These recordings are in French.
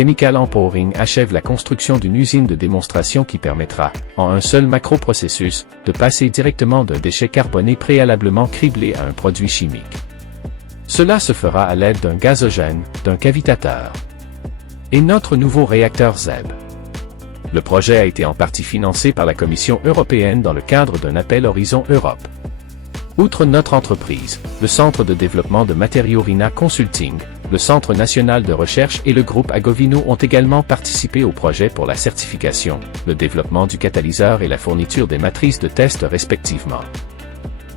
Chemical Empowering achève la construction d'une usine de démonstration qui permettra, en un seul macroprocessus, de passer directement d'un déchet carboné préalablement criblé à un produit chimique. Cela se fera à l'aide d'un gazogène, d'un cavitateur. Et notre nouveau réacteur ZEB. Le projet a été en partie financé par la Commission européenne dans le cadre d'un appel Horizon Europe. Outre notre entreprise, le Centre de développement de matériaux RINA Consulting, le Centre national de recherche et le groupe Agovino ont également participé au projet pour la certification, le développement du catalyseur et la fourniture des matrices de test respectivement.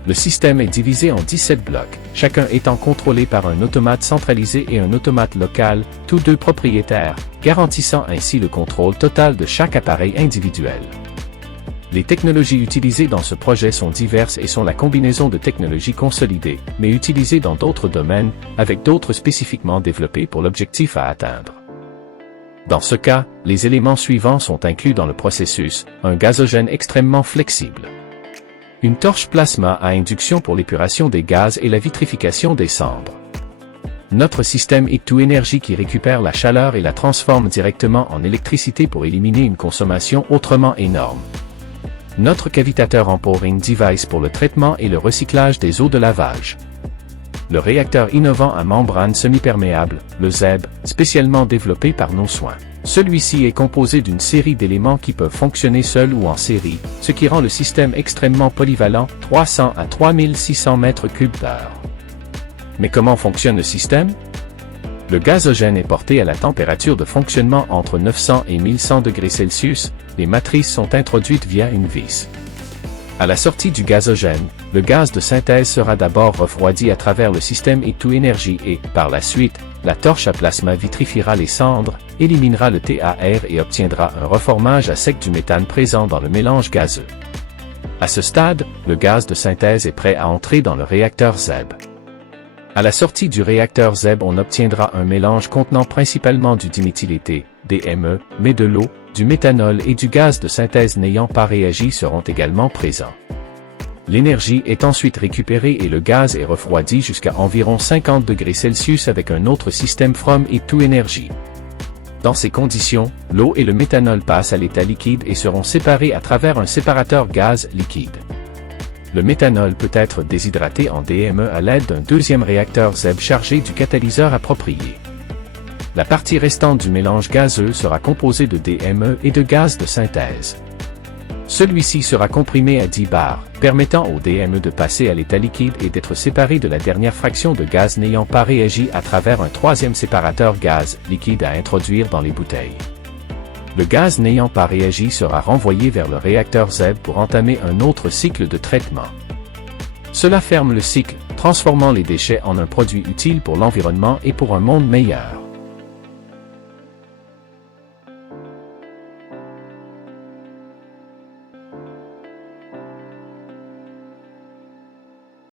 Le système est divisé en 17 blocs, chacun étant contrôlé par un automate centralisé et un automate local, tous deux propriétaires, garantissant ainsi le contrôle total de chaque appareil individuel. Les technologies utilisées dans ce projet sont diverses et sont la combinaison de technologies consolidées, mais utilisées dans d'autres domaines, avec d'autres spécifiquement développées pour l'objectif à atteindre. Dans ce cas, les éléments suivants sont inclus dans le processus, un gazogène extrêmement flexible, une torche plasma à induction pour l'épuration des gaz et la vitrification des cendres, notre système Heat2Energy qui récupère la chaleur et la transforme directement en électricité pour éliminer une consommation autrement énorme, notre cavitateur Empowering Device pour le traitement et le recyclage des eaux de lavage, le réacteur innovant à membrane semi-perméable, le ZEB, spécialement développé par nos soins. Celui-ci est composé d'une série d'éléments qui peuvent fonctionner seuls ou en série, ce qui rend le système extrêmement polyvalent, 300 à 3600 m3/h. Mais comment fonctionne le système? Le gazogène est porté à la température de fonctionnement entre 900 et 1100 degrés Celsius, les matrices sont introduites via une vis. À la sortie du gazogène, le gaz de synthèse sera d'abord refroidi à travers le système Heat2Energy et, par la suite, la torche à plasma vitrifiera les cendres, éliminera le TAR et obtiendra un reformage à sec du méthane présent dans le mélange gazeux. À ce stade, le gaz de synthèse est prêt à entrer dans le réacteur ZEB. À la sortie du réacteur ZEB, on obtiendra un mélange contenant principalement du diméthyléthé, DME, mais de l'eau, du méthanol et du gaz de synthèse n'ayant pas réagi seront également présents. L'énergie est ensuite récupérée et le gaz est refroidi jusqu'à environ 50 degrés Celsius avec un autre système From Heat2Energy. Dans ces conditions, l'eau et le méthanol passent à l'état liquide et seront séparés à travers un séparateur gaz liquide. Le méthanol peut être déshydraté en DME à l'aide d'un deuxième réacteur ZEB chargé du catalyseur approprié. La partie restante du mélange gazeux sera composée de DME et de gaz de synthèse. Celui-ci sera comprimé à 10 bars, permettant au DME de passer à l'état liquide et d'être séparé de la dernière fraction de gaz n'ayant pas réagi à travers un troisième séparateur gaz liquide à introduire dans les bouteilles. Le gaz n'ayant pas réagi sera renvoyé vers le réacteur ZEB pour entamer un autre cycle de traitement. Cela ferme le cycle, transformant les déchets en un produit utile pour l'environnement et pour un monde meilleur.